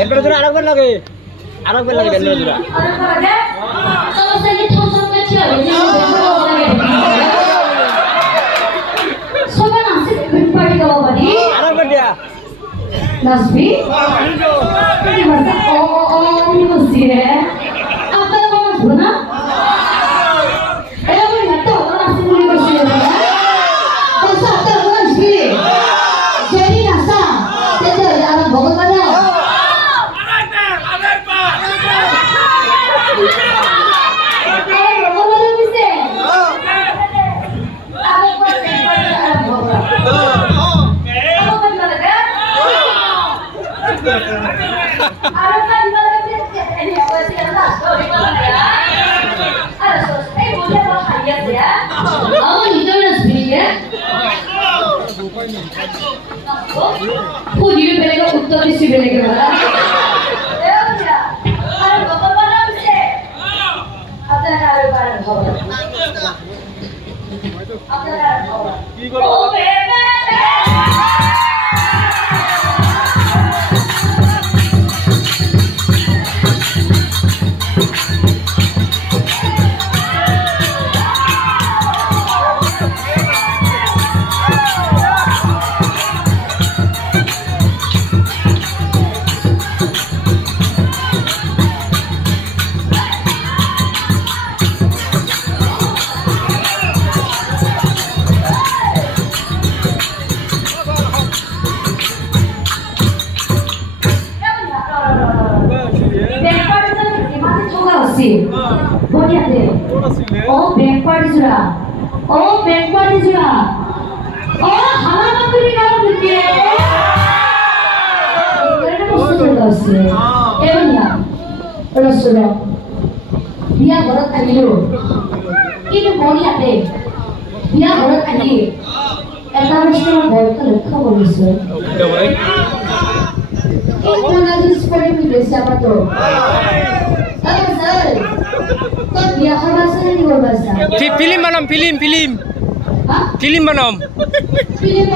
এরপরে তোরা আরেকবার লাগে বেলনা জোড়া আরেকবার দিয়া নাসবি এই ভাষা ও আমি বলছি রে আপনারা বলছো না এই আমি না তো নাসবি বলি বসে রে বসা তো নাসবি যেই নাসা তেতে আর ভগবান না Pudi belega uttar disi belega bala. Aare baba bala se. Apna aare bala baba. Apna aare baba. Ki koro? Oh bebe. Bodi ade. Oh backward jura. Oh backward jura. Oh hala makuri kamu dikye. Karena musuh jura sih. Emangnya. Terus sudah. Dia berat tadi lo. Ini bodi ade. Dia berat tadi. Eta mesti bodi tu lekha bodi sih. Ini lagi seperti video siapa tu? film banam film Hah? film banam Film